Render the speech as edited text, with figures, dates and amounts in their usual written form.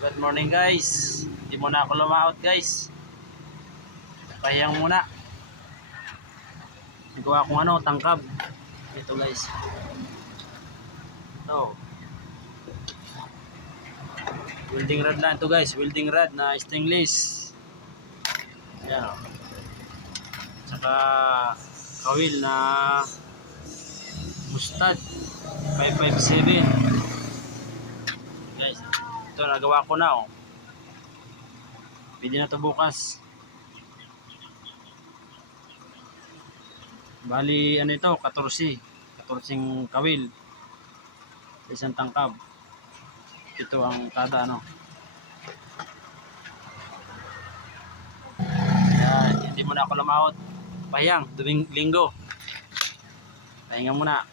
Good morning guys. Hindi muna ako lumahot guys. Pahiyang muna. Nagawa kong tangkab. Ito guys. Ito. Welding rod lang ito guys. Welding rod na stainless. Ayan o. Saka kawil na mustad 557. Guys, ito nagawa ko na pwede na ito bukas. Bali ano ito, 14 kawil, isang tangkab. Ito ang kada Ayan, hindi muna ako lumahot. Pahiyang, tuwing linggo. Pahinga muna.